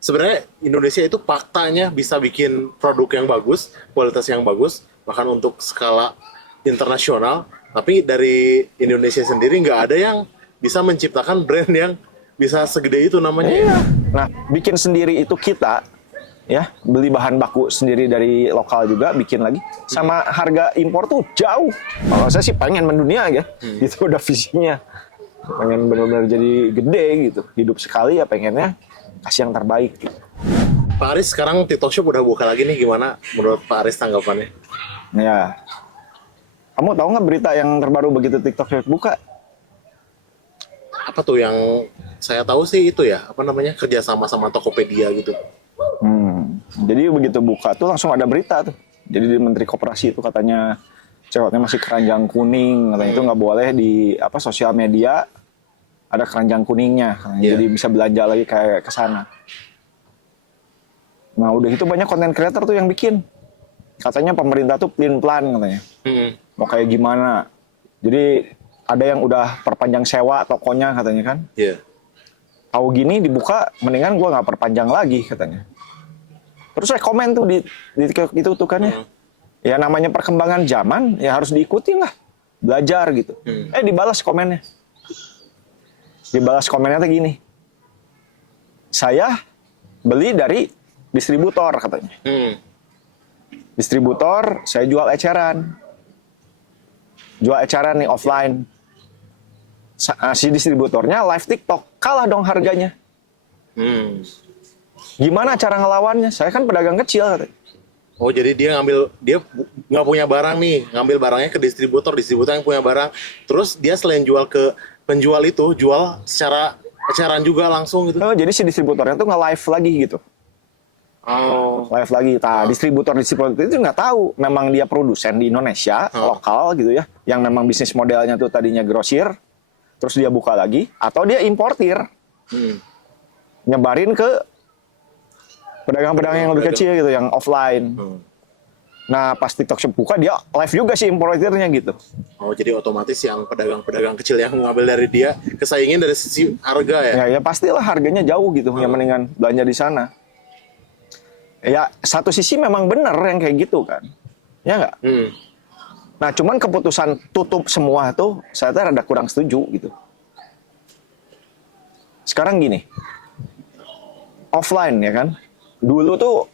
sebenarnya Indonesia itu faktanya bisa bikin produk yang bagus, kualitas yang bagus, bahkan untuk skala internasional. Tapi dari Indonesia sendiri nggak ada yang bisa menciptakan brand yang bisa segede itu namanya. Iya. Nah, bikin sendiri itu kita, ya, beli bahan baku sendiri dari lokal juga, bikin lagi. Sama harga impor tuh jauh. Kalau saya sih pengen mendunia ya, itu udah visinya. Pengen benar-benar jadi gede gitu. Hidup sekali ya pengennya kasih yang terbaik gitu. Pak Aris sekarang TikTok Shop udah buka lagi nih, gimana menurut Pak Aris tanggapannya? Ya. Kamu tahu nggak berita yang terbaru begitu TikTok Shop buka? Apa tuh yang saya tahu sih itu ya, apa namanya, kerjasama sama Tokopedia gitu. Jadi begitu buka tuh langsung ada berita tuh. Jadi di Menteri Koperasi itu katanya ceweknya masih keranjang kuning, katanya itu nggak boleh di apa sosial media ada keranjang kuningnya, jadi bisa belanja lagi kayak ke sana. Nah udah itu banyak konten creator tuh yang bikin. Katanya pemerintah tuh plan katanya. Mau kayak gimana. Jadi ada yang udah perpanjang sewa tokonya katanya kan. Iya. Tahu gini dibuka, mendingan gua nggak perpanjang lagi katanya. Terus saya komen tuh di itu tuh kan ya. Ya namanya perkembangan zaman ya harus diikuti lah. Belajar gitu. Dibalas komennya. Dibalas komennya tuh gini. Saya beli dari distributor katanya. Distributor, saya jual eceran. Jual eceran nih offline. Si distributornya live TikTok, kalah dong harganya. Gimana cara ngelawannya? Saya kan pedagang kecil katanya. Oh jadi dia nggak punya barang nih, ngambil barangnya ke distributor yang punya barang. Terus dia selain jual ke penjual itu, jual secara eceran juga langsung gitu. Oh, jadi si distributornya tuh nge-live lagi gitu. Live lagi. Distributor itu nggak tahu. Memang dia produsen di Indonesia, lokal gitu ya. Yang memang bisnis modelnya tuh tadinya grosir, terus dia buka lagi. Atau dia importir. Nyebarin ke pedagang-pedagang yang lebih kecil gitu, yang offline. Nah pas TikTok Shop buka, dia live juga sih importirnya gitu. Oh jadi otomatis yang pedagang-pedagang kecil yang mengambil dari dia, kesaingin dari sisi harga ya? Ya pastilah harganya jauh gitu. Yang mendingan belanja di sana. Ya satu sisi memang benar yang kayak gitu kan, ya nggak? Nah cuman keputusan tutup semua tuh saya tuh rada kurang setuju gitu. Sekarang gini, offline ya kan, dulu tuh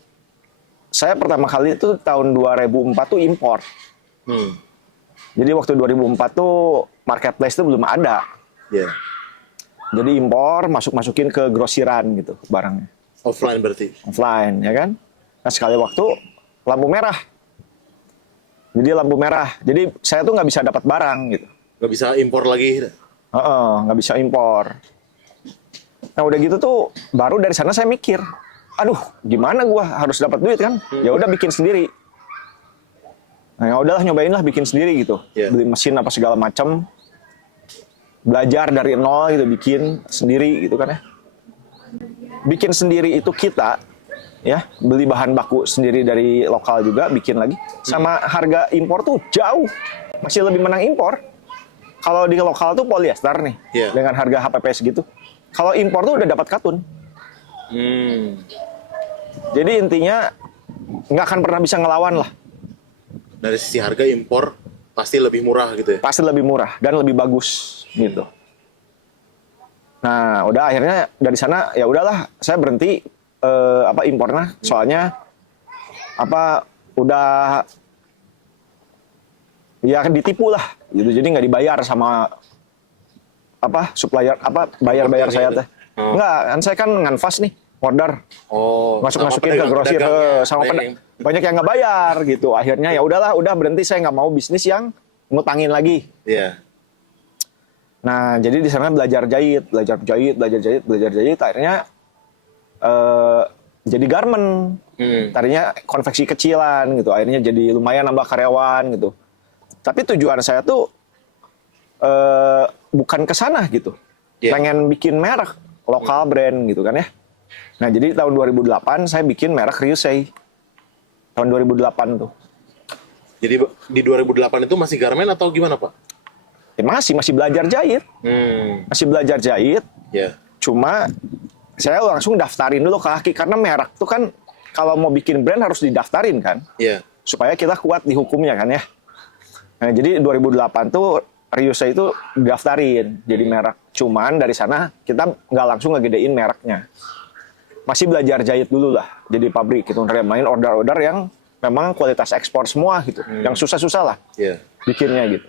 saya pertama kali itu tahun 2004 tuh impor. Jadi waktu 2004 tuh marketplace tuh belum ada. Jadi impor, masukin ke grosiran gitu barangnya. Offline berarti? Offline, ya kan? Nah, sekali waktu, lampu merah. Jadi lampu merah. Jadi, saya tuh nggak bisa dapat barang, gitu. Nggak bisa impor lagi? Nggak bisa impor. Nah, udah gitu tuh, baru dari sana saya mikir, aduh, gimana gua harus dapat duit kan? Ya udah bikin sendiri. Nah, ya udahlah nyobain lah bikin sendiri gitu. Beli mesin apa segala macam. Belajar dari nol gitu, bikin sendiri gitu kan ya. Bikin sendiri itu kita, ya, beli bahan baku sendiri dari lokal juga, bikin lagi. Sama harga impor tuh jauh, masih lebih menang impor. Kalau di lokal tuh polyester nih, dengan harga HPP segitu. Kalau impor tuh udah dapat katun. Jadi intinya nggak akan pernah bisa ngelawan lah. Dari sisi harga impor pasti lebih murah gitu ya? Pasti lebih murah dan lebih bagus gitu. Nah, udah akhirnya dari sana ya udahlah, saya berhenti impornya, soalnya udah ya ditipu lah gitu. Jadi nggak dibayar sama supplier bayar saya teh. Enggak, kan saya kan nganfas nih, order. Masukin ke grosir sama banyak yang nggak bayar gitu. Akhirnya ya udahlah, udah berhenti, saya nggak mau bisnis yang ngutangin lagi. Nah, jadi di sana belajar jahit. Akhirnya jadi garment. Tadinya konveksi kecilan gitu. Akhirnya jadi lumayan nambah karyawan gitu. Tapi tujuan saya tuh bukan ke sana gitu. Pengen bikin merek lokal brand gitu kan ya. Nah, jadi tahun 2008 saya bikin merek Ryusei. Tahun 2008 tuh. Jadi di 2008 itu masih garment atau gimana, Pak? Masih belajar jahit. Masih belajar jahit. Cuma saya langsung daftarin dulu ke Aki, karena merek tuh kan kalau mau bikin brand harus didaftarin kan, Iya. supaya kita kuat di hukumnya kan ya. Nah, jadi 2008 tuh Ryusa itu didaftarin jadi merek. Cuman dari sana kita nggak langsung ngegedein mereknya. Masih belajar jahit dulu lah, jadi pabrik gitu. Main order-order yang memang kualitas ekspor semua gitu, yang susah-susah lah Iya. bikinnya gitu.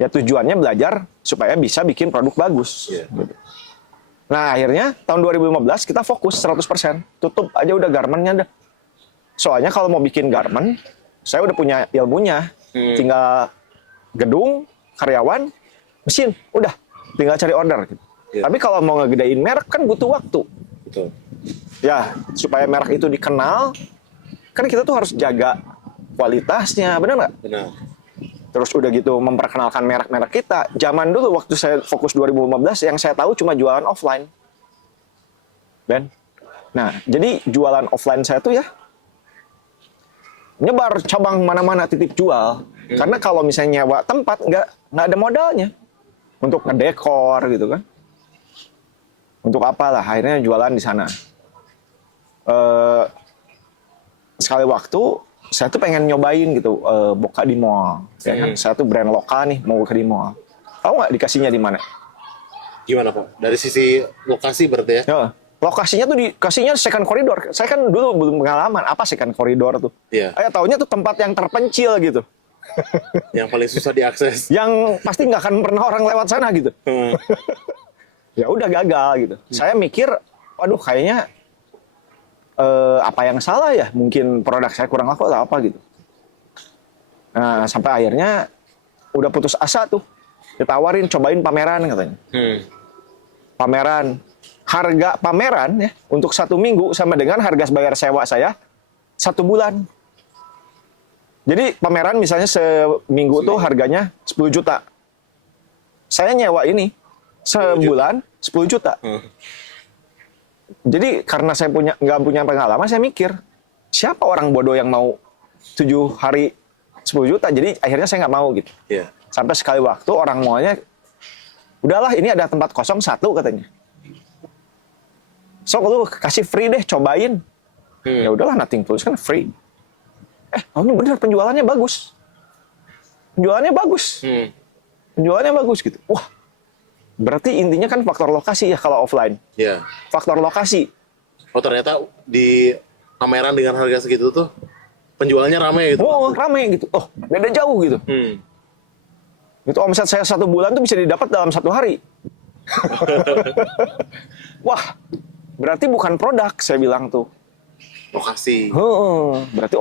Ya tujuannya belajar supaya bisa bikin produk bagus. Iya. Gitu. Nah akhirnya tahun 2015 kita fokus 100%. Tutup aja udah garmennya dah. Soalnya kalau mau bikin garment, saya udah punya ilmunya. Tinggal gedung, karyawan, mesin, udah. Tinggal cari order. Gitu. Iya. Tapi kalau mau ngegedein merek kan butuh waktu. Betul. Ya, supaya merek itu dikenal, kan kita tuh harus jaga kualitasnya, benar nggak? Benar. Terus udah gitu memperkenalkan merek-merek kita. Zaman dulu waktu saya fokus 2015, yang saya tahu cuma jualan offline. Ben? Nah, jadi jualan offline saya tuh ya, nyebar cabang mana-mana titip jual. Karena kalau misalnya nyewa tempat, nggak ada modalnya. Untuk ngedekor gitu kan. Untuk apalah, akhirnya jualan di sana. Sekali waktu, saya tuh pengen nyobain gitu, buka di mall. Ya kan? Saya tuh brand lokal nih, mau buka di mall. Tahu nggak dikasihnya di mana? Gimana Pak? Dari sisi lokasi berarti ya? Ya, lokasinya tuh dikasihnya second corridor. Saya kan dulu belum pengalaman, apa second corridor tuh. Iya. Taunya tuh tempat yang terpencil gitu. Yang paling susah diakses. Yang pasti nggak akan pernah orang lewat sana gitu. Ya udah gagal gitu. Saya mikir, waduh kayaknya apa yang salah ya? Mungkin produk saya kurang laku atau apa gitu. Nah sampai akhirnya udah putus asa tuh. Ditawarin cobain pameran katanya. Pameran. Harga pameran ya untuk 1 minggu sama dengan harga bayar sewa saya 1 bulan. Jadi pameran misalnya seminggu tuh harganya 10 juta. Saya nyewa ini sebulan 10 juta. Jadi karena saya nggak punya pengalaman, saya mikir siapa orang bodoh yang mau 7 hari 10 juta. Jadi akhirnya saya nggak mau gitu. Iya. Sampai sekali waktu orang maunya, udahlah ini ada tempat kosong 1 katanya. So lu kasih free deh, cobain. Ya udahlah, nothing tulus kan free. Ini bener penjualannya bagus. Penjualannya bagus. Penjualannya bagus gitu. Wah, berarti intinya kan faktor lokasi ya kalau offline. Iya. Faktor lokasi. Oh ternyata di pameran dengan harga segitu tuh penjualannya rame gitu. Oh, rame gitu. Oh, beda jauh gitu. Itu omset saya 1 bulan tuh bisa didapat dalam 1 hari. Wah, berarti bukan produk, saya bilang tuh. Lokasi. Berarti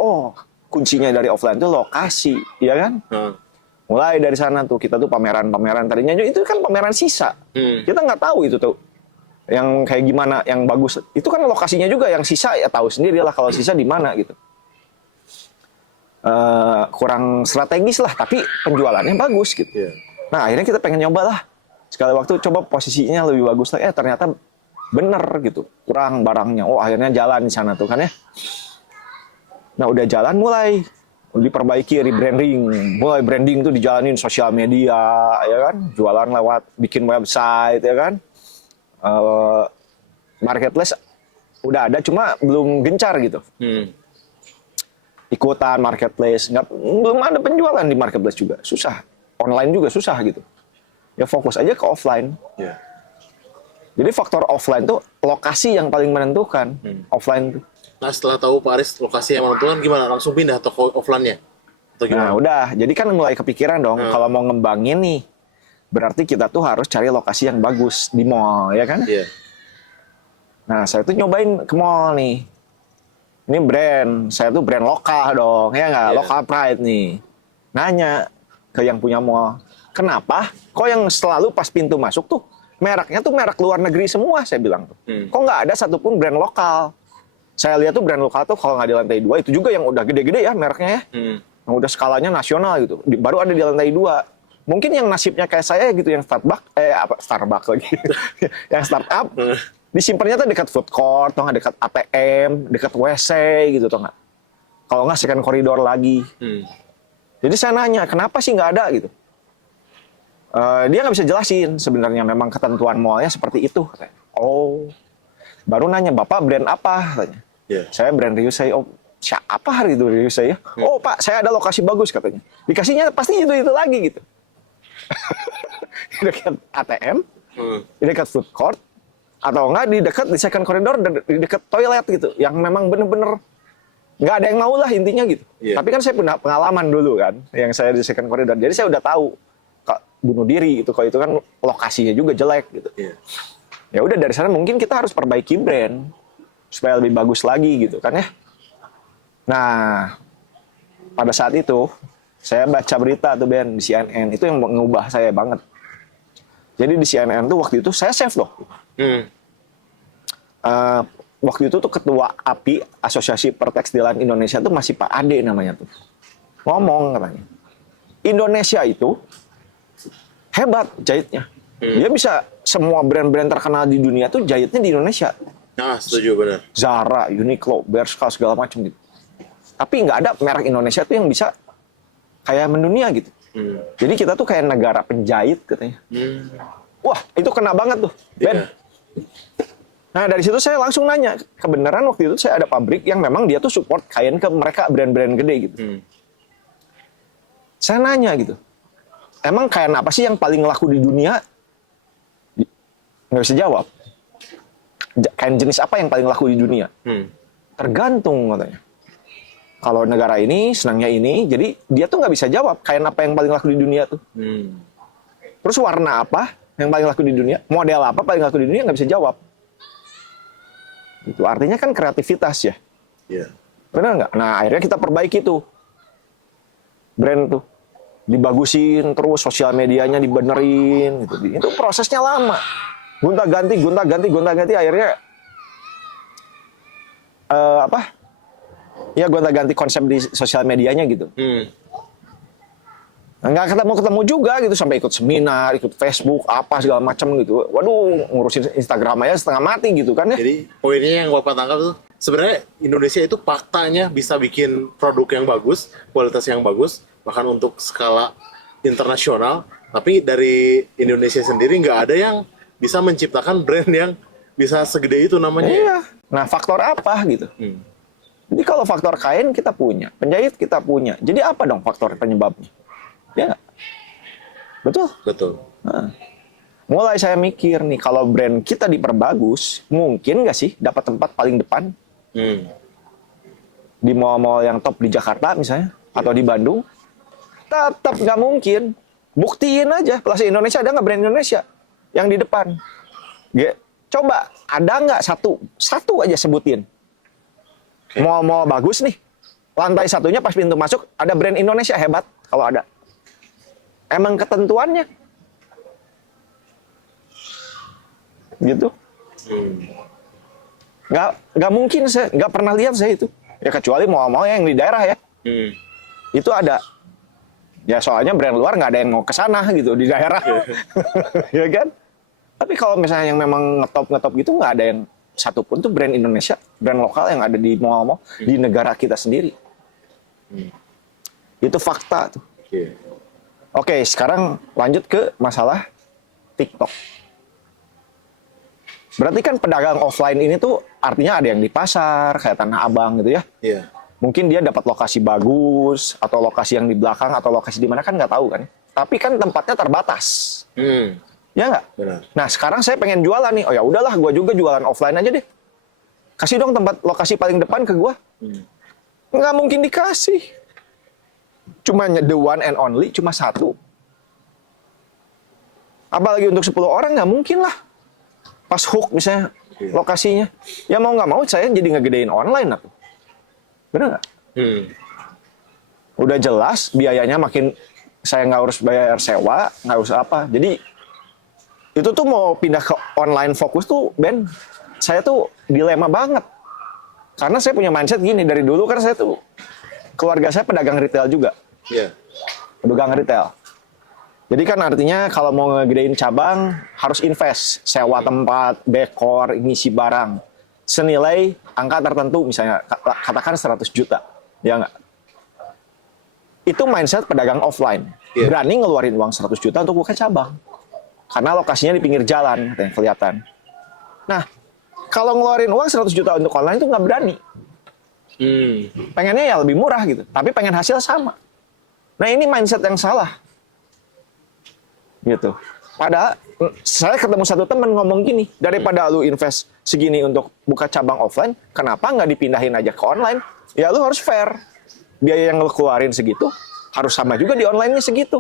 kuncinya dari offline tuh lokasi, ya kan? Mulai dari sana tuh kita tuh pameran-pameran, tadinya itu kan pameran sisa. Kita nggak tahu itu tuh yang kayak gimana, yang bagus. Itu kan lokasinya juga yang sisa ya tahu sendiri lah kalau sisa di mana gitu. Kurang strategis lah, tapi penjualannya bagus gitu. Iya. Nah akhirnya kita pengen nyoba lah. Sekali waktu coba posisinya lebih bagus lah. Ternyata bener gitu, kurang barangnya. Akhirnya jalan di sana tuh kan ya. Nah udah jalan mulai diperbaiki, rebranding. Mulai branding tuh dijalanin sosial media, ya kan. Jualan lewat bikin website, ya kan. Marketplace udah ada, cuma belum gencar gitu. Ikutan marketplace, belum ada penjualan di marketplace juga. Susah. Online juga susah gitu. Ya fokus aja ke offline. Iya. Jadi faktor offline tuh lokasi yang paling menentukan. Offline tuh. Nah setelah tahu Pak Aris lokasi yang menentukan gimana? Langsung pindah toko offline-nya? Atau Nah gimana? udah, jadi kan mulai kepikiran dong, kalau mau ngembangin nih, berarti kita tuh harus cari lokasi yang bagus di mall, ya kan? Iya. Nah saya tuh nyobain ke mall nih. Ini brand, saya tuh brand lokal dong, ya nggak? Iya. Local pride nih. Nanya ke yang punya mall, kenapa? Kok yang selalu pas pintu masuk tuh, mereknya tuh merek luar negeri semua, saya bilang tuh. Kok nggak ada satupun brand lokal? Saya lihat tuh brand lokal tuh kalau nggak di lantai 2, itu juga yang udah gede-gede ya mereknya ya. Yang udah skalanya nasional gitu. Baru ada di lantai 2. Mungkin yang nasibnya kayak saya gitu, yang Starbucks lagi. Yang startup, disimpannya tuh dekat food court, atau nggak dekat ATM, dekat WC gitu, atau nggak. Kalau nggak second corridor lagi. Jadi saya nanya, kenapa sih nggak ada gitu? Dia nggak bisa jelasin sebenarnya, memang ketentuan mallnya seperti itu. Oh, Baru nanya, Bapak brand apa? Katanya. Iya. Saya brand Ryusei. Oh, siapa hari itu Ryusei ya? Oh Pak, saya ada lokasi bagus katanya. Dikasihnya pasti itu lagi gitu. Di dekat ATM, di dekat food court, atau enggak di second corridor, di dekat toilet gitu. Yang memang bener-bener nggak ada yang mau lah intinya gitu. Iya. Tapi kan saya punya pengalaman dulu kan, yang saya di second corridor. Jadi saya udah tahu kok bunuh diri itu, kalau itu kan lokasinya juga jelek gitu. Iya. Ya udah dari sana mungkin kita harus perbaiki brand supaya lebih bagus lagi gitu kan ya. Nah, pada saat itu saya baca berita tuh Ben di CNN, itu yang mengubah saya banget. Jadi di CNN tuh waktu itu saya save loh. Waktu itu tuh ketua API, Asosiasi Pertekstilan Indonesia tuh masih Pak Ade namanya tuh. Ngomong katanya, Indonesia itu hebat jahitnya. Dia bisa semua brand-brand terkenal di dunia tuh jahitnya di Indonesia. Nah, setuju benar. Zara, Uniqlo, Bershka segala macam gitu. Tapi nggak ada merek Indonesia tuh yang bisa kayak mendunia gitu. Jadi kita tuh kayak negara penjahit katanya. Wah, itu kena banget tuh, Ben. Iya. Nah, dari situ saya langsung nanya. Kebenaran waktu itu saya ada pabrik yang memang dia tuh support kain ke mereka brand-brand gede gitu. Saya nanya gitu. Emang kain apa sih yang paling laku di dunia? Nggak bisa jawab. Kain jenis apa yang paling laku di dunia? Tergantung katanya. Kalau negara ini senangnya ini, jadi dia tuh nggak bisa jawab kain apa yang paling laku di dunia tuh. Terus warna apa yang paling laku di dunia? Model apa paling laku di dunia? Nggak bisa jawab. Itu artinya kan kreativitas ya. Iya. Benar nggak? Nah akhirnya kita perbaiki tuh brand tuh, dibagusin terus, sosial medianya dibenerin gitu. Itu prosesnya lama, gonta-ganti akhirnya ya gonta-ganti konsep di sosial medianya gitu. Nggak ketemu juga gitu, sampai ikut seminar, ikut Facebook, apa segala macam gitu. Waduh, ngurusin Instagram aja setengah mati gitu kan ya. Jadi poinnya yang Bapak tangkap tuh, sebenarnya Indonesia itu faktanya bisa bikin produk yang bagus, kualitas yang bagus, bahkan untuk skala internasional. Tapi dari Indonesia sendiri nggak ada yang bisa menciptakan brand yang bisa segede itu namanya. Iya. Nah, faktor apa gitu? Jadi kalau faktor kain kita punya, penjahit kita punya. Jadi apa dong faktor penyebabnya? Ya, betul. Betul. Nah, mulai saya mikir nih, kalau brand kita diperbagus, mungkin nggak sih dapat tempat paling depan di mall-mall yang top di Jakarta misalnya, atau di Bandung? Tetap nggak mungkin. Buktiin aja, Plaza Indonesia ada nggak brand Indonesia yang di depan? Coba ada nggak satu aja sebutin. Mall-mall bagus nih, lantai satunya pas pintu masuk ada brand Indonesia hebat kalau ada. Emang ketentuannya gitu. Nggak mungkin, saya nggak pernah lihat saya itu. Ya kecuali mall-mall yang di daerah ya. Itu ada. Ya soalnya brand luar nggak ada yang mau ke sana gitu di daerah. Ya kan? Tapi kalau misalnya yang memang ngetop gitu, nggak ada yang satupun tuh brand Indonesia, brand lokal yang ada di mall-mall di negara kita sendiri. Itu fakta tuh. Oke, sekarang lanjut ke masalah TikTok. Berarti kan pedagang offline ini tuh artinya ada yang di pasar, kayak Tanah Abang gitu ya. Iya. Mungkin dia dapat lokasi bagus, atau lokasi yang di belakang, atau lokasi di mana kan nggak tahu kan. Tapi kan tempatnya terbatas. Ya nggak? Benar. Nah, sekarang saya pengen jualan nih. Oh ya udahlah, gue juga jualan offline aja deh. Kasih dong tempat lokasi paling depan ke gue. Nggak mungkin dikasih. Cuma the one and only, cuma satu. Apalagi untuk 10 orang, nggak mungkin lah. Pas hook misalnya lokasinya. Ya mau nggak mau saya jadi ngegedein online aku. Bener nggak? Udah jelas biayanya makin, saya nggak harus bayar sewa, nggak harus apa. Jadi itu tuh mau pindah ke online fokus tuh, Ben, saya tuh dilema banget. Karena saya punya mindset gini, dari dulu kan saya tuh, keluarga saya pedagang retail juga. Iya. Pedagang retail. Jadi kan artinya kalau mau ngegedein cabang, harus invest. Sewa tempat, dekor, ngisi barang. Senilai angka tertentu, misalnya katakan 100 juta. Ya nggak? Itu mindset pedagang offline. Yeah. Berani ngeluarin uang 100 juta untuk buka cabang. Karena lokasinya di pinggir jalan, yang kelihatan. Nah, Kalau ngeluarin uang 100 juta untuk online itu nggak berani. Pengennya ya lebih murah gitu, tapi pengen hasil sama. Nah ini mindset yang salah. Gitu. Padahal saya ketemu satu teman ngomong gini, daripada lu invest segini untuk buka cabang offline, kenapa nggak dipindahin aja ke online? Ya lu harus fair. Biaya yang lu keluarin segitu, harus sama juga di online-nya segitu.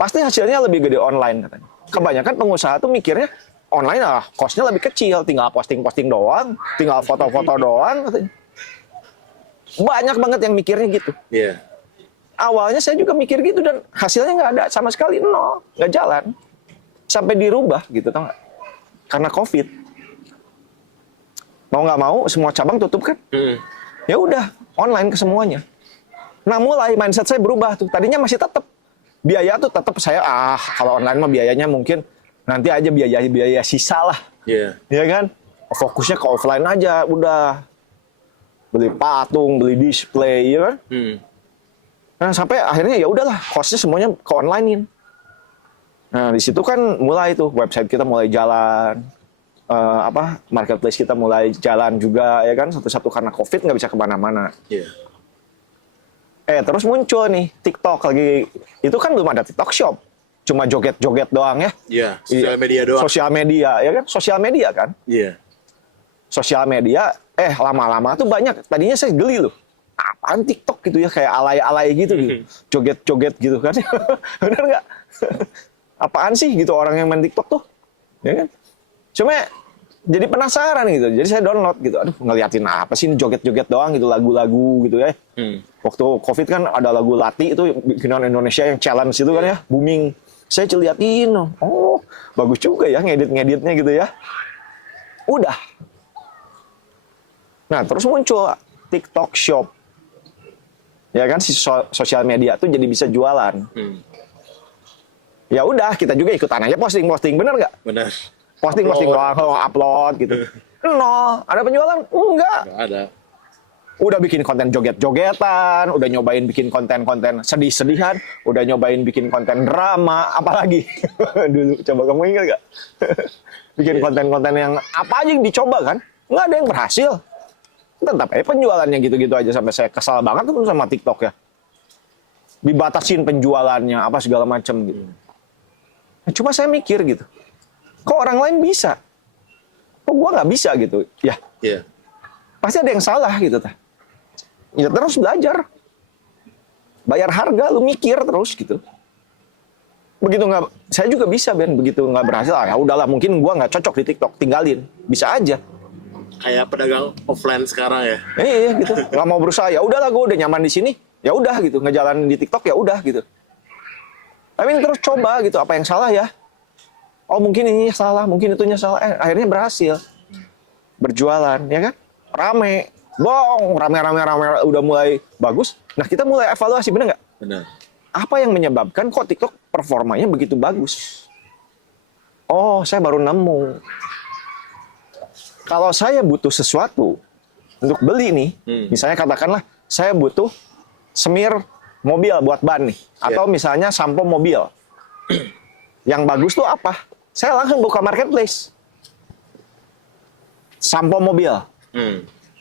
Pasti hasilnya lebih gede online katanya. Kebanyakan pengusaha tuh mikirnya online cost-nya lebih kecil, tinggal posting-posting doang, tinggal foto-foto doang katanya. Banyak banget yang mikirnya gitu. Iya. Awalnya saya juga mikir gitu dan hasilnya nggak ada sama sekali, nol, nggak jalan. Sampai dirubah gitu, tau nggak? Karena COVID. Mau nggak mau semua cabang tutup kan? Ya udah online ke semuanya. Nah mulai mindset saya berubah tuh. Tadinya masih tetap biaya tuh tetap saya kalau online mah biayanya mungkin nanti aja biaya sisa lah. Iya. Ya kan? Fokusnya ke offline aja, udah beli patung, beli display, ya kan? Nah sampai akhirnya ya udahlah, costnya semuanya ke onlinein. Nah di situ kan mulai tuh website kita mulai jalan, marketplace kita mulai jalan juga, ya kan? Satu-satu karena COVID nggak bisa kemana-mana. Iya. Terus muncul nih TikTok lagi, itu kan belum ada TikTok Shop, cuma joget-joget doang ya. Iya. Sosial media doang. Sosial media, ya kan? Sosial media kan? Iya. Sosial media, lama-lama tuh banyak. Tadinya saya geli loh. Apaan TikTok gitu ya, kayak alay-alay gitu, joget-joget gitu kan. Bener nggak? Apaan sih gitu orang yang main TikTok tuh? Ya kan? Cuma jadi penasaran gitu. Jadi saya download gitu. Aduh, ngeliatin apa sih ini joget-joget doang gitu, lagu-lagu gitu ya. Waktu COVID kan ada lagu Lati itu bikinan Indonesia yang challenge itu kan ya, booming. Saya liatin, oh bagus juga ya ngedit-ngeditnya gitu ya. Udah. Nah, terus muncul TikTok Shop. Ya kan si sosial media tuh jadi bisa jualan. Ya udah, kita juga ikutan aja posting-posting, bener nggak? Benar. Posting-posting doang, upload gitu. Nol, ada penjualan? Enggak. Nggak ada. Udah bikin konten joget-jogetan, udah nyobain bikin konten-konten sedih-sedihan, udah nyobain bikin konten drama, apalagi dulu coba kamu ingat gak? Bikin konten-konten yang apa aja yang dicoba kan, nggak ada yang berhasil. Tetap penjualannya gitu-gitu aja sampai saya kesal banget tuh sama TikTok ya. Dibatasin penjualannya apa segala macam gitu. Nah, cuma saya mikir gitu, kok orang lain bisa, kok gua nggak bisa gitu? Ya, Iya. pasti ada yang salah gitu ta. Ya terus belajar, bayar harga, lu mikir terus gitu. Begitu nggak, saya juga bisa Ben, begitu nggak berhasil, ya udahlah mungkin gua nggak cocok di TikTok, tinggalin, bisa aja. Kayak pedagang offline sekarang ya. Iya gitu, nggak mau berusaha, ya udahlah gua udah nyaman di sini, ya udah gitu, ngejalanin di TikTok ya udah gitu. Tapi terus coba gitu, apa yang salah ya? Oh mungkin ini salah, mungkin itunya salah, akhirnya berhasil, berjualan, ya kan? Rame. Rame udah mulai bagus. Nah kita mulai evaluasi, bener nggak? Benar. Apa yang menyebabkan kok TikTok performanya begitu bagus? Oh, saya baru nemu. Kalau saya butuh sesuatu untuk beli nih, misalnya katakanlah saya butuh semir mobil buat ban nih, atau misalnya sampo mobil. Yang bagus tuh apa? Saya langsung buka marketplace. Sampo mobil.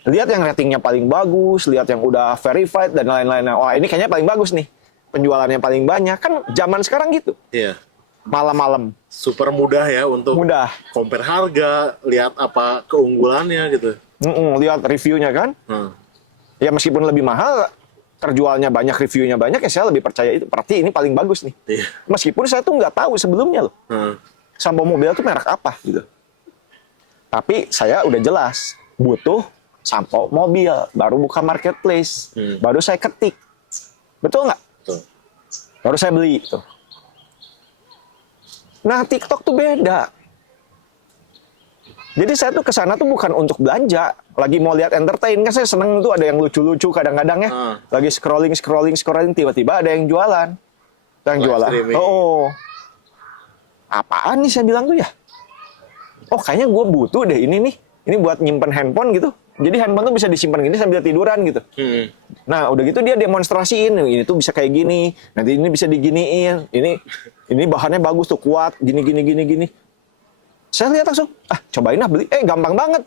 Lihat yang ratingnya paling bagus, lihat yang udah verified dan lain-lainnya. Wah ini kayaknya paling bagus nih, penjualannya paling banyak. Kan zaman sekarang gitu. Iya. Malam-malam. Super mudah ya untuk Mudah. compare harga, lihat apa keunggulannya gitu. Lihat reviewnya kan. Ya meskipun lebih mahal, terjualnya banyak, reviewnya banyak, ya saya lebih percaya itu. Berarti ini paling bagus nih. Iya. Meskipun saya tuh nggak tahu sebelumnya loh. Sampo mobil tuh merek apa gitu. Tapi saya udah jelas, butuh sampo mobil, baru buka marketplace, baru saya ketik, betul nggak? Betul. Baru saya beli tuh. Nah TikTok tuh beda. Jadi saya tuh kesana tuh bukan untuk belanja, lagi mau lihat entertain kan saya seneng tuh ada yang lucu-lucu kadang-kadang ya, lagi scrolling tiba-tiba ada yang jualan, apaan nih saya bilang tuh ya? Oh kayaknya gue butuh deh ini nih, ini buat nyimpen handphone gitu. Jadi handphone tuh bisa disimpan gini sambil tiduran gitu. Nah udah gitu dia demonstrasiin, ini tuh bisa kayak gini, nanti ini bisa diginiin, ini bahannya bagus tuh, kuat, gini. Saya lihat langsung, cobain beli. Gampang banget.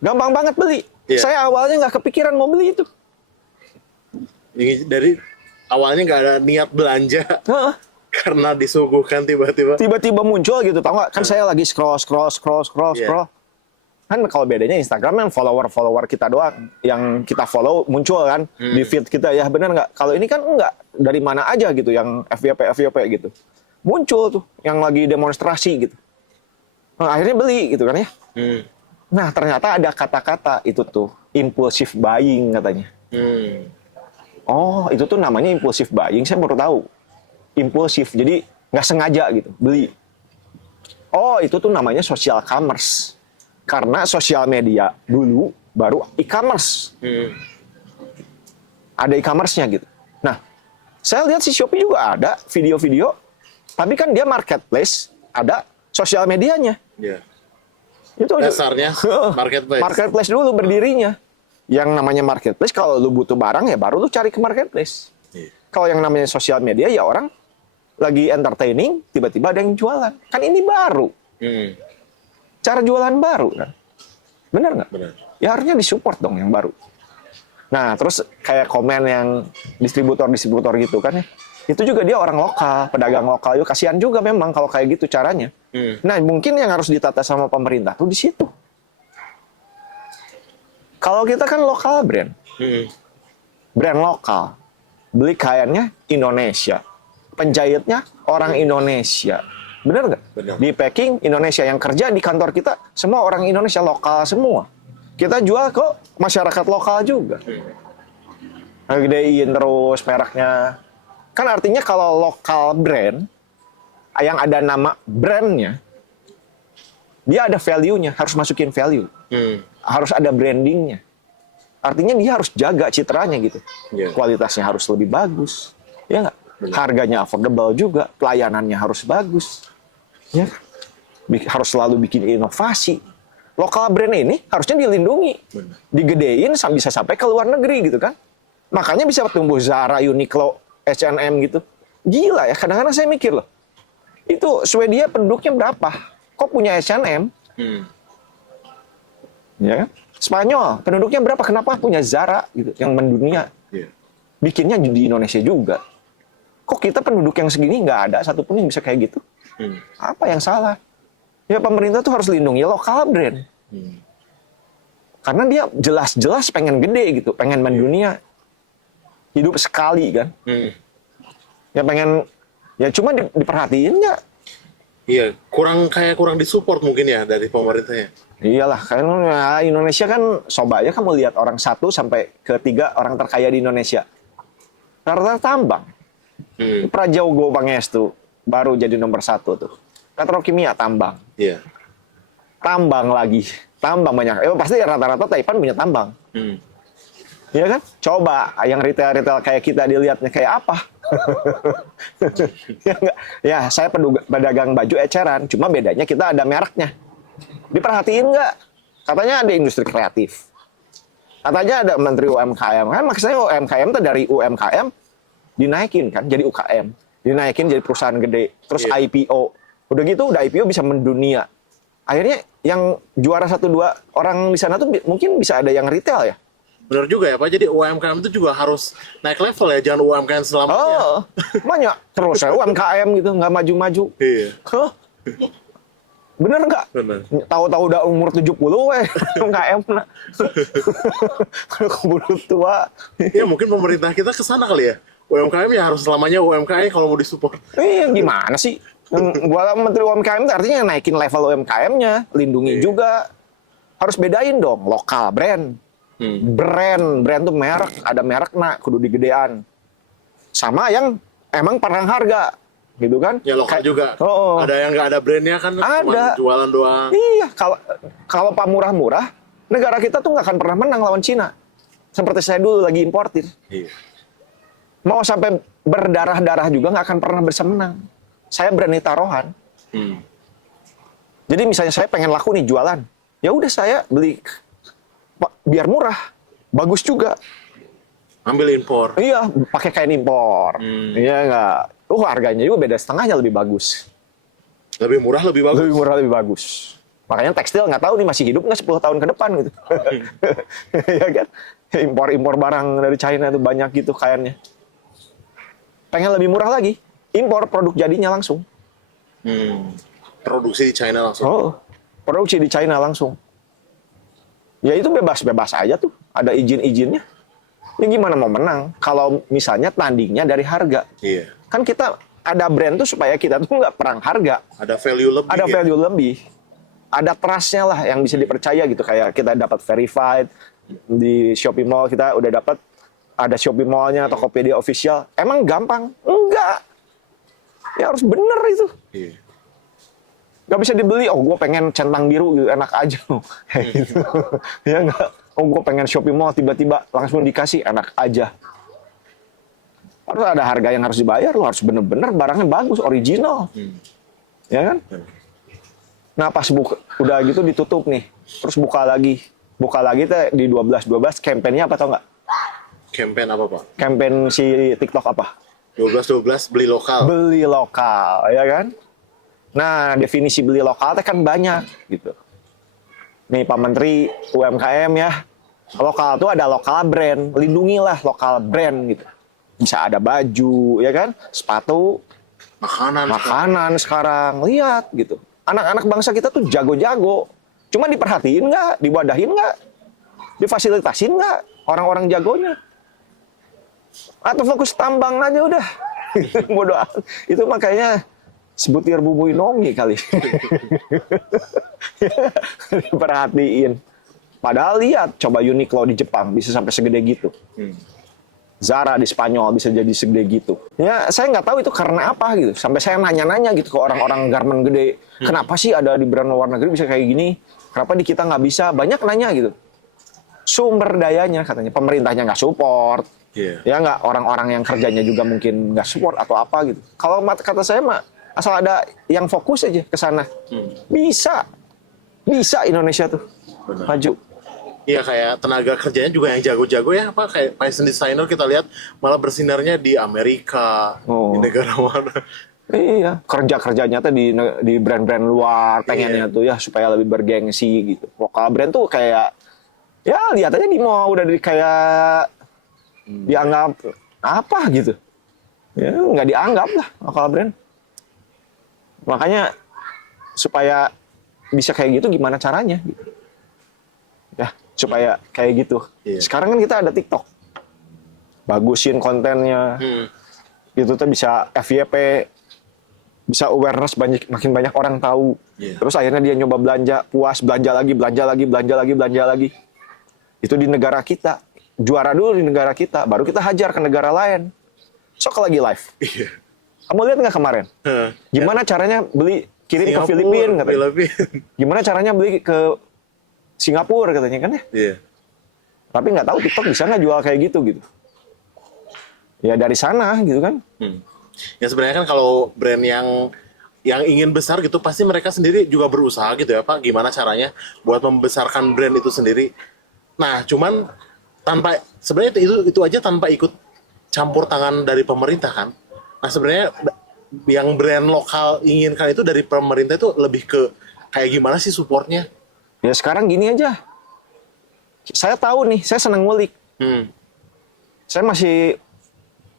Gampang banget beli. Iya. Saya awalnya nggak kepikiran mau beli itu. Jadi dari awalnya nggak ada niat belanja Heeh. karena disuguhkan tiba-tiba. Tiba-tiba muncul gitu, tau nggak? Kan saya lagi scroll. Iya. Kan kalau bedanya Instagram kan follower kita doang yang kita follow muncul kan di feed kita, ya benar nggak? Kalau ini kan enggak, dari mana aja gitu yang FYP gitu muncul tuh yang lagi demonstrasi gitu. Nah, akhirnya beli gitu kan ya. Nah ternyata ada kata-kata itu tuh impulsive buying katanya. Oh itu tuh namanya impulsive buying, saya baru tahu. Impulsif, jadi nggak sengaja gitu beli. Oh itu tuh namanya social commerce. Karena sosial media dulu baru e-commerce. Ada e-commerce-nya gitu. Nah, saya lihat si Shopee juga ada video-video, tapi kan dia marketplace, ada sosial medianya. Iya. Itu Dasarnya marketplace. Marketplace dulu berdirinya. Yang namanya marketplace, kalau lu butuh barang ya baru lu cari ke marketplace. Iya. Kalau yang namanya sosial media ya orang lagi entertaining, tiba-tiba ada yang jualan. Kan ini baru. Cara jualan baru kan. Benar nggak? Benar. Ya harusnya disupport dong yang baru. Nah, terus kayak komen yang distributor gitu kan ya. Itu juga dia orang lokal, pedagang lokal. Yuk kasihan juga memang kalau kayak gitu caranya. Nah, mungkin yang harus ditata sama pemerintah tuh di situ. Kalau kita kan lokal brand. Brand lokal. Beli kainnya Indonesia. Penjahitnya orang Indonesia. Bener nggak? Benar. Di packing Indonesia, yang kerja di kantor kita semua orang Indonesia, lokal semua. Kita jual ke masyarakat lokal juga. Gedein terus mereknya. Kan artinya kalau lokal brand yang ada nama brandnya, dia ada value-nya, harus masukin value. Harus ada brandingnya. Artinya dia harus jaga citranya gitu. Iya. Kualitasnya harus lebih bagus. Ya nggak? Harganya affordable juga, pelayanannya harus bagus. Ya, harus selalu bikin inovasi. Lokal brand ini harusnya dilindungi, digedein bisa sampai ke luar negeri gitu kan. Makanya bisa tumbuh Zara, Uniqlo, H&M gitu. Gila ya, kadang-kadang saya mikir loh. Itu Swedia penduduknya berapa? Kok punya H&M? Ya kan? Spanyol penduduknya berapa? Kenapa punya Zara gitu yang mendunia? Iya. Bikinnya di Indonesia juga. Kok kita penduduk yang segini nggak ada satupun yang bisa kayak gitu? Apa yang salah? Ya pemerintah tuh harus lindungi lokal brand. Karena dia jelas-jelas pengen gede gitu, pengen mendunia. Hidup sekali kan. Ya pengen, ya cuma diperhatiin nggak? Iya, kurang disupport mungkin ya dari pemerintahnya. Iyalah, karena Indonesia kan coba aja kamu lihat orang 1 sampai ke 3 orang terkaya di Indonesia. Rata-rata tambang. Prajogo Pangestu baru jadi nomor 1 tuh. Petrokimia tambang. Iya. Tambang lagi. Tambang banyak. Pasti rata-rata Taipan punya tambang. Iya kan? Coba yang retail-retail kayak kita dilihatnya kayak apa? Ya, enggak? Ya, saya pedagang baju eceran. Cuma bedanya kita ada mereknya. Diperhatiin nggak? Katanya ada industri kreatif. Katanya ada Menteri UMKM. Kan maksudnya UMKM itu dari UMKM dinaikin kan jadi UKM. Dinaikin jadi perusahaan gede. Terus IPO. Udah gitu udah IPO bisa mendunia. Akhirnya yang juara 1-2 orang di sana tuh mungkin bisa ada yang retail ya. Benar juga ya Pak, jadi UMKM itu juga harus naik level ya, jangan UMKM selamanya. Banyak terus ya UMKM gitu, nggak maju-maju. Iya. Bener nggak? Bener. Tahu-tahu udah umur 70 UMKM nah. Keburu tua. Ya mungkin pemerintah kita ke sana kali ya. UMKM ya harus selamanya UMKM kalau mau disupport. Gimana sih? Buat Menteri UMKM itu artinya naikin level UMKM-nya, lindungi juga. Harus bedain dong, lokal brand. Brand tuh merek, ada merek kudu digedean. Sama yang emang perang harga, gitu kan? Ya lokal juga. Ada yang nggak ada brandnya kan? Ada. Cuma jualan doang. Iya, kalau Pak murah-murah, negara kita tuh nggak akan pernah menang lawan Cina. Seperti saya dulu lagi importir. Iya. Mau sampai berdarah-darah juga nggak akan pernah bisa menang. Saya berani taruhan. Jadi misalnya saya pengen laku nih jualan, ya udah saya beli biar murah, bagus juga. Ambil impor. Iya, pakai kain impor. Iya nggak? Harganya juga beda setengahnya lebih bagus. Lebih murah, lebih bagus. Lebih murah, lebih bagus. Makanya tekstil nggak tahu nih masih hidup nggak 10 tahun ke depan gitu. Ya kan? Impor barang dari China itu banyak gitu kainnya. Pengen lebih murah lagi, impor produk jadinya langsung. Produksi di China langsung. Oh, produksi di China langsung. Ya itu bebas-bebas aja tuh, ada izin-izinnya. Ini gimana mau menang kalau misalnya tandingnya dari harga? Iya. Kan kita ada brand tuh supaya kita tuh nggak perang harga. Ada value lebih. Ada ya? value lebih. Ada trust-nya lah yang bisa dipercaya gitu. Kayak kita dapat verified di Shopee Mall, kita udah dapat ada Shopee Mall-nya, Tokopedia official. Emang gampang? Enggak. Ya harus bener itu. Iya. Gak bisa dibeli, oh gue pengen centang biru gitu, enak aja. Kayak gitu. Ya enggak. Oh gue pengen Shopee Mall, tiba-tiba langsung dikasih, enak aja. Harus ada harga yang harus dibayar, lo harus bener-bener barangnya bagus, original. Ya kan? Nah pas udah gitu ditutup nih, terus buka lagi. Buka lagi teh di 12.12, kampanye apa tau nggak? Campaign apa, Pak? Campaign si TikTok apa? 12.12 beli lokal. Beli lokal, ya kan? Nah, definisi beli lokal teh kan banyak gitu. Nih Pak Menteri UMKM ya, lokal tuh ada lokal brand, lindungilah lokal brand gitu. Bisa ada baju, ya kan? Sepatu, makanan sekarang, lihat gitu. Anak-anak bangsa kita tuh jago-jago. Cuma diperhatiin nggak, diwadahin nggak, difasilitasin nggak orang-orang jagonya. Atau fokus tambang aja udah. Bodoh amat. Itu makanya sebutir bumbu inongi kali. Diperhatiin. Padahal lihat, coba Uniqlo di Jepang bisa sampai segede gitu. Zara di Spanyol bisa jadi segede gitu. Ya saya nggak tahu itu karena apa gitu. Sampai saya nanya-nanya gitu ke orang-orang garment gede. Kenapa sih ada di brand luar negeri bisa kayak gini? Kenapa di kita nggak bisa? Banyak nanya gitu. Sumber dayanya katanya. Pemerintahnya nggak support. Ya nggak, orang-orang yang kerjanya juga mungkin nggak support atau apa gitu. Kalau kata saya mah, asal ada yang fokus aja ke sana. Bisa Indonesia tuh maju. Iya, kayak tenaga kerjanya juga yang jago-jago ya, Pak. Kayak fashion designer kita lihat malah bersinarnya di Amerika, di negara mana. Iya, kerjanya tuh di brand-brand luar, pengennya tuh ya supaya lebih bergengsi gitu. Lokal brand tuh kayak, ya lihat aja di mall udah kayak dianggap apa gitu. Ya nggak dianggap lah lokal brand. Makanya supaya bisa kayak gitu gimana caranya gitu. Ya, supaya kayak gitu. Sekarang kan kita ada TikTok. Bagusin kontennya. Itu tuh bisa FYP, bisa awareness makin banyak orang tahu. Terus akhirnya dia nyoba belanja, puas, belanja lagi. Itu di negara kita. Juara dulu di negara kita, baru kita hajar ke negara lain. Sok lagi live. Kamu lihat nggak kemarin? Gimana caranya kirim ke Filipina katanya. Gimana caranya beli ke Singapura katanya kan ya? Tapi nggak tahu TikTok bisa nggak jual kayak gitu. Ya dari sana gitu kan. Ya sebenarnya kan kalau brand yang ingin besar gitu pasti mereka sendiri juga berusaha gitu ya Pak. Gimana caranya buat membesarkan brand itu sendiri. Nah cuman sebenarnya itu aja tanpa ikut campur tangan dari pemerintah kan. Nah sebenarnya yang brand lokal inginkan itu dari pemerintah itu lebih ke kayak gimana sih supportnya? Ya sekarang gini aja. Saya tahu nih, saya seneng ngulik. Saya masih,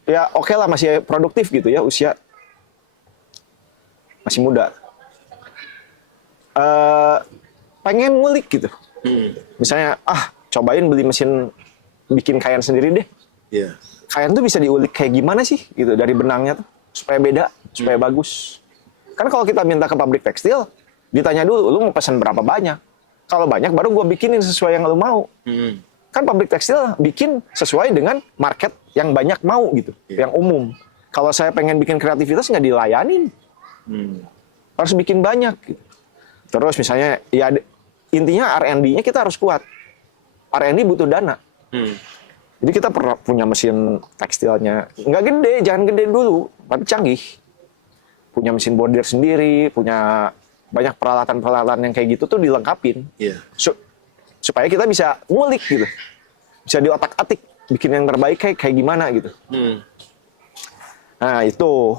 ya oke lah masih produktif gitu ya, usia masih muda. Pengen ngulik gitu. Misalnya, cobain beli mesin bikin kain sendiri deh. Kain tuh bisa diulik kayak gimana sih gitu dari benangnya tuh supaya beda, supaya bagus. Kan kalau kita minta ke pabrik tekstil, ditanya dulu, lu mau pesan berapa banyak? Kalau banyak baru gue bikinin sesuai yang lu mau. Kan pabrik tekstil bikin sesuai dengan market yang banyak mau gitu, yang umum. Kalau saya pengen bikin kreativitas nggak dilayanin, harus bikin banyak. Gitu. Terus misalnya, ya intinya R&D-nya kita harus kuat. R&D butuh dana. Jadi kita punya mesin tekstilnya, nggak gede, jangan gede dulu, tapi canggih. Punya mesin bordir sendiri, punya banyak peralatan-peralatan yang kayak gitu tuh dilengkapin. Supaya kita bisa ngulik gitu. Bisa diotak-atik, bikin yang terbaik kayak gimana gitu. Nah itu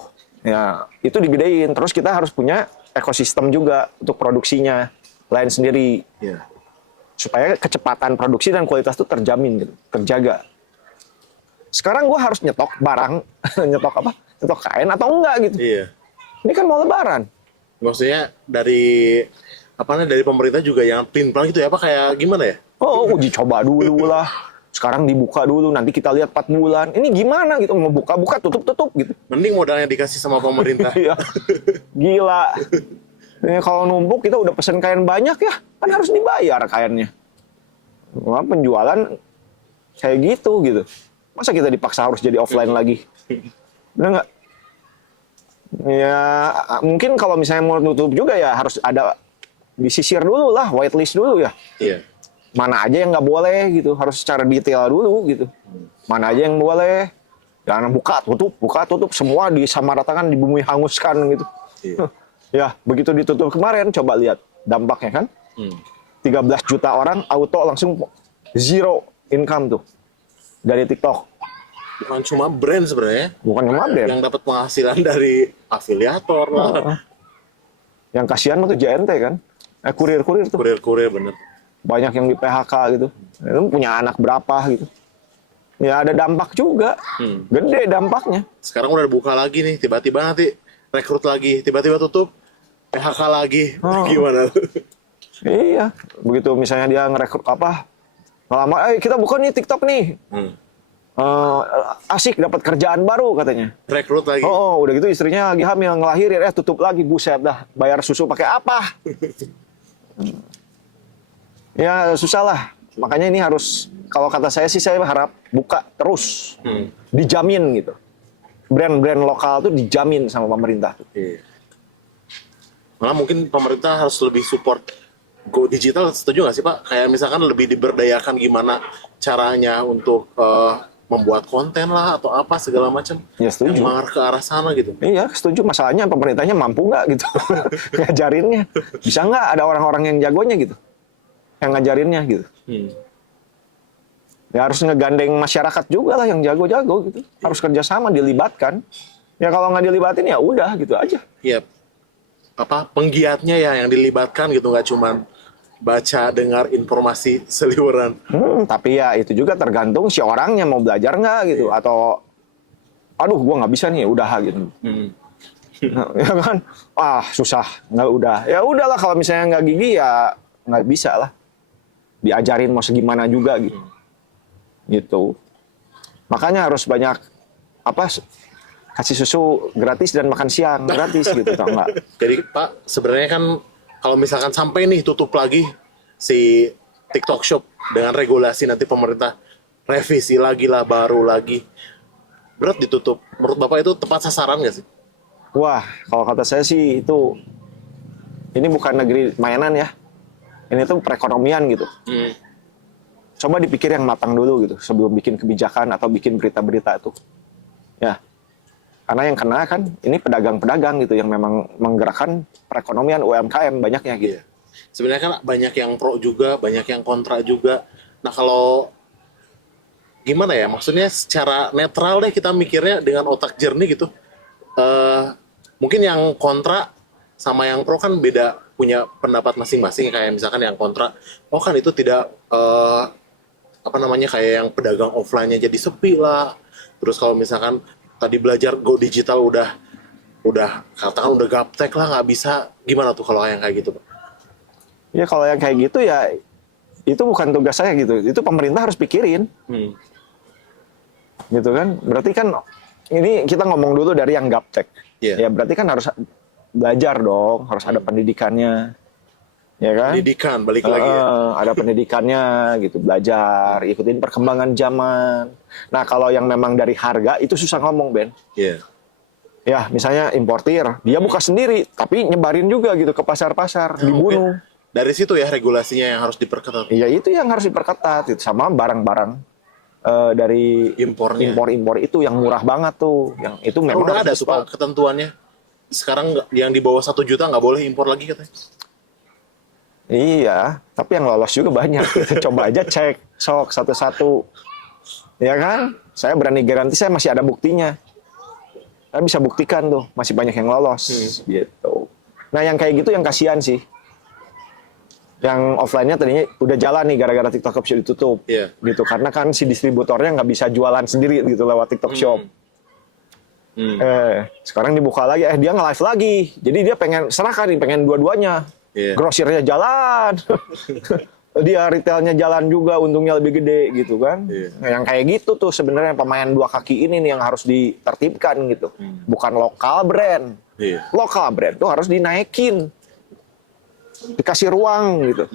digedein. Terus kita harus punya ekosistem juga untuk produksinya lain sendiri. Iya. Supaya kecepatan produksi dan kualitas itu terjamin gitu, terjaga. Sekarang gue harus nyetok barang, nyetok apa? Nyetok kain atau enggak gitu. Iya. Ini kan mau lebaran. Maksudnya dari dari pemerintah juga yang plan gitu ya, apa kayak gimana ya? Oh, uji coba dulu lah. Sekarang dibuka dulu, nanti kita lihat 4 bulan. Ini gimana gitu, mau buka-buka, tutup-tutup gitu. Mending modalnya dikasih sama pemerintah. Iya. Gila. Kalau numpuk kita udah pesen kain banyak ya, kan harus dibayar kainnya. Wah, penjualan kayak gitu. Masa kita dipaksa harus jadi offline lagi? Bener nggak? Ya, mungkin kalau misalnya mau tutup juga ya harus ada disisir dulu lah, whitelist dulu ya. Iya. Mana aja yang nggak boleh gitu, harus secara detail dulu gitu. Mana aja yang boleh, jangan buka tutup, semua disamaratakan, dibumi hanguskan gitu. Iya. Ya, begitu ditutup kemarin, coba lihat dampaknya kan. 13 juta orang auto langsung zero income tuh dari TikTok. Bukan cuma brand sebenarnya, Bukan cuma brand. yang dapat penghasilan dari afiliator lah, Yang kasihan tuh JNT kan. Kurir-kurir tuh. kurir-kurir bener. Banyak yang di PHK gitu. Itu punya anak berapa gitu. Ya ada dampak juga. Gede dampaknya. Sekarang udah buka lagi nih, tiba-tiba nanti rekrut lagi, tiba-tiba tutup, PHK lagi, gimana? Iya. Begitu misalnya dia ngerekrut ngelamar, kita buka nih TikTok nih. Asik dapat kerjaan baru katanya. Rekrut lagi. Udah gitu istrinya lagi hamil, ngelahirin, tutup lagi, buset dah. Bayar susu pakai apa? Ya susah lah. Makanya ini harus, kalau kata saya sih saya harap buka terus. Dijamin gitu. Brand-brand lokal tuh dijamin sama pemerintah. Iya. Malah mungkin pemerintah harus lebih support Go Digital, setuju nggak sih Pak? Kayak misalkan lebih diberdayakan gimana caranya untuk membuat konten lah atau apa segala macam. Ya setuju. Yang mengarah ke arah sana gitu. Iya setuju, masalahnya pemerintahnya mampu nggak gitu ngajarinnya. Bisa nggak ada orang-orang yang jagonya gitu, yang ngajarinnya gitu. Ya harus ngegandeng masyarakat juga lah yang jago-jago gitu. Harus kerjasama, dilibatkan. Ya kalau nggak dilibatin ya udah gitu aja. Iya. Penggiatnya ya yang dilibatkan gitu, nggak cuman baca dengar informasi seliweran. Tapi ya itu juga tergantung si orangnya mau belajar nggak gitu, atau aduh gua nggak bisa nih, udah gitu. Ya kan, susah, nggak udah. Ya udahlah, kalau misalnya nggak gigi ya nggak bisa lah. Diajarin mau segimana juga gitu. Gitu. Makanya harus banyak kasih susu gratis dan makan siang gratis gitu, tau nggak? Jadi Pak, sebenarnya kan kalau misalkan sampai nih tutup lagi si TikTok Shop dengan regulasi nanti pemerintah revisi lagi lah, baru lagi, berat ditutup. Menurut Bapak itu tepat sasaran nggak sih? Wah, kalau kata saya sih itu, ini bukan negeri mainan ya. Ini tuh perekonomian gitu. Coba dipikir yang matang dulu gitu sebelum bikin kebijakan atau bikin berita-berita itu. Ya. Karena yang kena kan ini pedagang-pedagang gitu yang memang menggerakkan perekonomian UMKM banyaknya gitu. Iya. Sebenarnya kan banyak yang pro juga, banyak yang kontra juga. Nah kalau gimana ya, maksudnya secara netral deh kita mikirnya dengan otak jernih gitu. Mungkin yang kontra sama yang pro kan beda, punya pendapat masing-masing. Kayak misalkan yang kontra, kan itu tidak kayak yang pedagang offline-nya jadi sepi lah. Terus kalau misalkan tadi belajar Go Digital udah katakan udah gaptek lah, nggak bisa, gimana tuh kalau yang kayak gitu Pak? Ya kalau yang kayak gitu ya itu bukan tugas saya gitu, itu pemerintah harus pikirin. Gitu kan, berarti kan ini kita ngomong dulu dari yang gaptek. Ya berarti kan harus belajar dong, harus ada pendidikannya. Ya kan? Pendidikan, balik lagi ya. Ada pendidikannya gitu, belajar, ikutin perkembangan zaman. Nah kalau yang memang dari harga itu susah ngomong, Ben. Iya. Ya misalnya importir, dia buka sendiri, tapi nyebarin juga gitu ke pasar-pasar, dibunuh. Dari situ ya regulasinya yang harus diperketat. Iya itu yang harus diperketat, gitu. Sama barang-barang dari impor itu yang murah banget tuh, yang itu memang udah ada harus tuh Pak ketentuannya. Sekarang yang di bawah 1 juta nggak boleh impor lagi katanya. Iya, tapi yang lolos juga banyak. Coba aja cek, sok satu-satu. Ya kan? Saya berani garansi, saya masih ada buktinya. Saya bisa buktikan tuh, masih banyak yang lolos. Gitu. Nah yang kayak gitu yang kasihan sih. Yang offline-nya tadinya udah jalan nih gara-gara TikTok Shop ditutup. Iya. Gitu. Karena kan si distributornya nggak bisa jualan sendiri gitu lewat TikTok Shop. Sekarang dibuka lagi, dia nge-live lagi. Jadi dia pengen serahkan nih, pengen dua-duanya. Iya. Grosirnya jalan. Dia retailnya jalan juga, untungnya lebih gede gitu kan. Iya. Nah, yang kayak gitu tuh sebenarnya pemain dua kaki ini nih yang harus ditertibkan gitu. Bukan lokal brand. Iya. Lokal brand tuh harus dinaikin. Dikasih ruang gitu.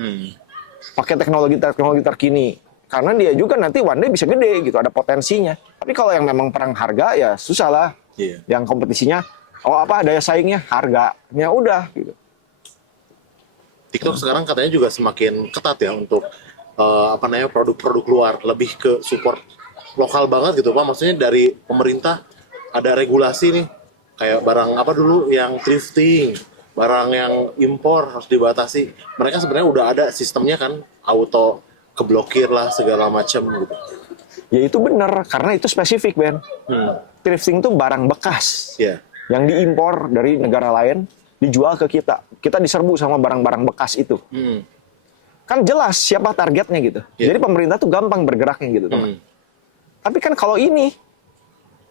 Pakai teknologi terkini. Karena dia juga nanti one day bisa gede gitu, ada potensinya. Tapi kalau yang memang perang harga ya susah lah. Iya. Yang kompetisinya, daya saingnya, harganya udah gitu. TikTok sekarang katanya juga semakin ketat ya untuk produk-produk luar, lebih ke support lokal banget gitu Pak. Maksudnya dari pemerintah ada regulasi nih, kayak barang apa dulu yang thrifting, barang yang impor harus dibatasi. Mereka sebenarnya udah ada sistemnya kan, auto keblokir lah segala macam gitu. Ya itu benar, karena itu spesifik Ben. Thrifting tuh barang bekas Iya. yang diimpor dari negara lain, dijual ke kita. Kita diserbu sama barang-barang bekas itu. Kan jelas siapa targetnya gitu. Iya. Jadi pemerintah tuh gampang bergeraknya gitu. Tapi kan kalau ini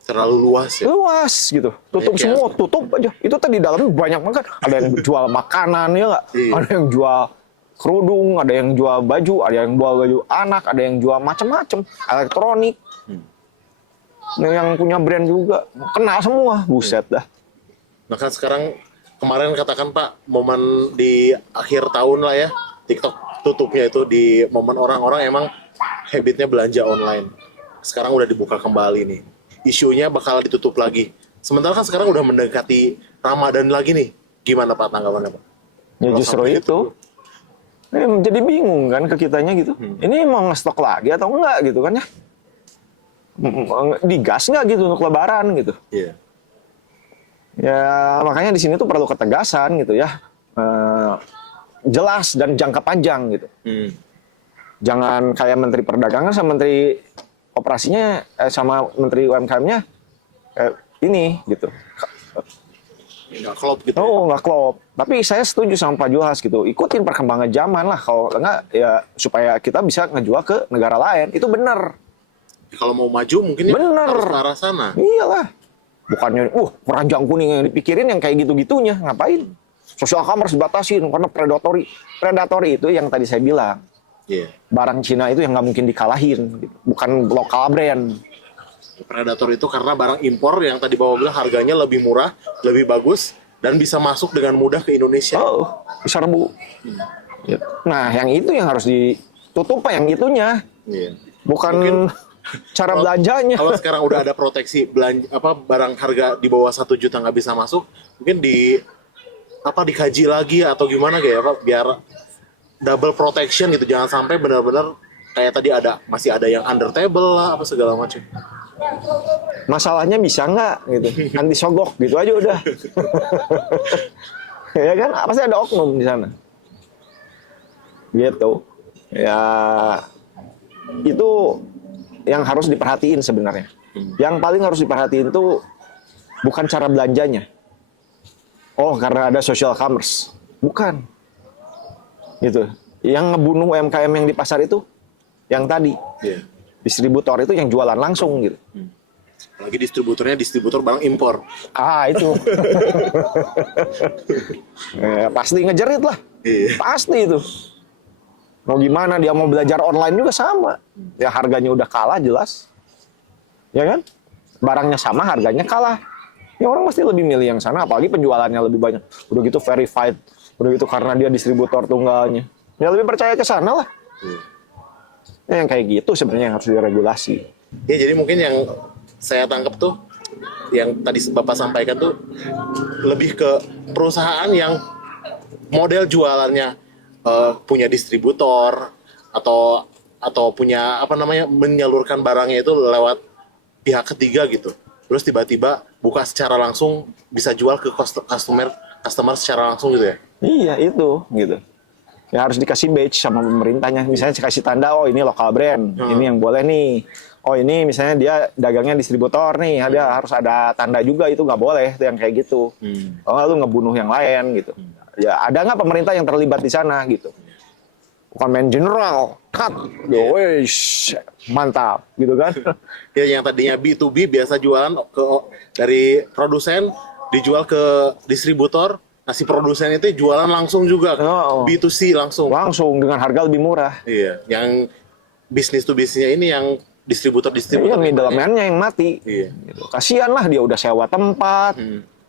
Terlalu luas ya. luas gitu, tutup Banyak semua, ya. tutup aja. Itu tadi dalamnya banyak banget. Ada yang jual makanan ya nggak? Iya. Ada yang jual kerudung, ada yang jual baju, ada yang jual baju anak, ada yang jual macam-macam, elektronik. Yang punya brand juga kena semua, buset dah. Nah kan sekarang kemarin katakan Pak, momen di akhir tahun lah ya, TikTok tutupnya itu di momen orang-orang emang habitnya belanja online. Sekarang udah dibuka kembali nih. Isunya bakal ditutup lagi. Sementara kan sekarang udah mendekati Ramadan lagi nih. Gimana Pak tanggapannya Pak? Ya Kalau justru sampai itu. Jadi bingung kan ke kitanya gitu. Ini mau ngestok lagi atau enggak gitu kan ya? Digas nggak gitu untuk lebaran gitu. Iya. Ya makanya di sini tuh perlu ketegasan gitu ya. Jelas dan jangka panjang gitu. Jangan kayak Menteri Perdagangan sama Menteri Operasinya sama Menteri UMKM-nya ini gitu. Nggak klop gitu. Oh nggak klop. Tapi saya setuju sama Pak Juhas gitu. Ikutin perkembangan zaman lah. Kalau enggak ya supaya kita bisa ngejual ke negara lain. Itu benar. Kalau mau maju mungkin ya Bener. harus ke arah sana. Iyalah. Bukannya, keranjang kuning yang dipikirin yang kayak gitu-gitunya. Ngapain? Social commerce dibatasin karena predatory. Predatory itu yang tadi saya bilang. Iya. Barang Cina itu yang nggak mungkin dikalahin. Gitu. Bukan lokal brand. Predator itu karena barang impor yang tadi Bapak bilang harganya lebih murah, lebih bagus, dan bisa masuk dengan mudah ke Indonesia. Oh, diserbu. Nah, yang itu yang harus ditutup Pak, yang itunya. Iya. Bukan Mungkin cara belanjanya. Kalau sekarang udah ada proteksi belanja barang harga di bawah 1 juta nggak bisa masuk, mungkin dikaji lagi atau gimana kayak Pak biar double protection gitu, jangan sampai benar-benar kayak tadi masih ada yang under table lah apa segala macam. Masalahnya bisa nggak gitu, anti sogok gitu aja udah. Ya kan, pasti ada oknum di sana. Gitu. Ya itu yang harus diperhatiin sebenarnya. Yang paling harus diperhatiin tuh bukan cara belanjanya. Oh, karena ada social commerce. Bukan. Gitu. Yang ngebunuh UMKM yang di pasar itu yang tadi. Iya. Distributor itu yang jualan langsung gitu. Lagi distributornya distributor barang impor. Itu. Pasti ngejerit lah. Iya. Pasti itu. Mau gimana dia mau belajar online juga sama. Ya harganya udah kalah jelas. Ya kan? Barangnya sama, harganya kalah. Ya orang pasti lebih milih yang sana, apalagi penjualannya lebih banyak. Udah gitu verified. Udah gitu karena dia distributor tunggalnya. Ya lebih percaya ke sana lah. Ya, yang kayak gitu sebenarnya yang harus diregulasi. Ya jadi mungkin yang saya tangkap tuh yang tadi Bapak sampaikan tuh lebih ke perusahaan yang model jualannya punya distributor atau punya menyalurkan barangnya itu lewat pihak ketiga gitu. Terus tiba-tiba buka secara langsung bisa jual ke customer secara langsung gitu ya. Iya itu gitu. Ya harus dikasih badge sama pemerintahnya. Misalnya kasih tanda, oh ini lokal brand, ini yang boleh nih. Oh ini misalnya dia dagangnya distributor nih, dia harus ada tanda juga, itu nggak boleh, itu yang kayak gitu. Oh nggak lu ngebunuh yang lain gitu. Ya ada nggak pemerintah yang terlibat di sana gitu? Bukan main general, cut, wes mantap gitu kan? Ya yang tadinya B2B biasa jualan ke dari produsen dijual ke distributor, nah si produsen itu jualan langsung juga Oh. B2C langsung. Langsung dengan harga lebih murah. Iya, yang bisnis to bisnisnya ini yang distributor-distributor. Yang middleman-nya yang mati. Iya. Gitu. Kasihan lah dia udah sewa tempat,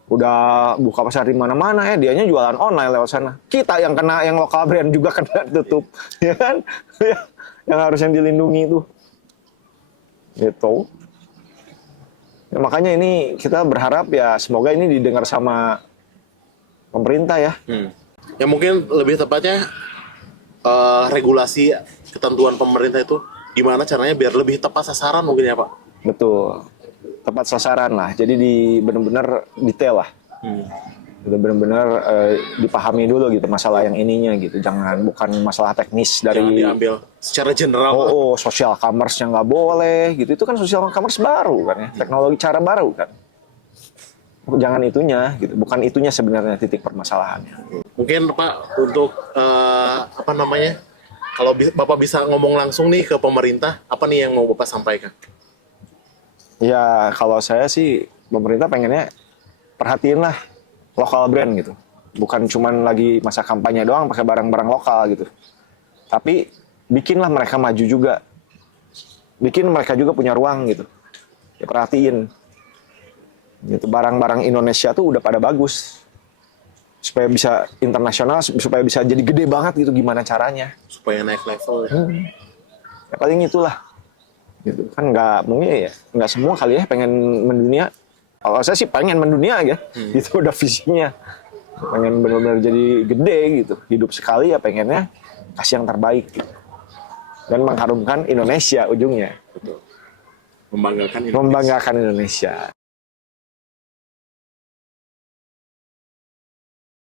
udah buka pasar di mana-mana ya, dianya jualan online lewat sana. Kita yang kena, yang lokal brand juga kena tutup, ya kan? Yang harusnya dilindungi itu. Gitu. Ya, makanya ini kita berharap ya semoga ini didengar sama pemerintah ya. Ya mungkin lebih tepatnya regulasi ketentuan pemerintah itu gimana caranya biar lebih tepat sasaran mungkin ya Pak. Betul. Tepat sasaran lah. Jadi benar-benar detail lah. Benar-benar dipahami dulu gitu masalah yang ininya gitu. Bukan masalah teknis Jangan dari diambil secara general. social commerce yang nggak boleh gitu. Itu kan social commerce baru kan ya. Teknologi cara baru kan. Jangan itunya gitu. Bukan itunya sebenarnya titik permasalahannya. Mungkin Pak untuk apa namanya? Kalau Bapak bisa ngomong langsung nih ke pemerintah, apa nih yang mau Bapak sampaikan? Ya kalau saya sih pemerintah pengennya perhatiin lah lokal brand gitu. Bukan cuman lagi masa kampanye doang pakai barang-barang lokal gitu. Tapi bikinlah mereka maju juga. Bikin mereka juga punya ruang gitu. Ya perhatiin. Gitu barang-barang Indonesia tuh udah pada bagus. Supaya bisa internasional, supaya bisa jadi gede banget gitu gimana caranya. Supaya naik level ya. Ya paling itulah. Gitu kan nggak semua kali ya pengen mendunia. Kalau saya sih pengen mendunia aja, itu udah visinya. Pengen benar-benar jadi gede gitu. Hidup sekali ya pengennya kasih yang terbaik gitu. Dan mengharumkan Indonesia ujungnya. Betul. Membanggakan Indonesia. Membanggakan Indonesia.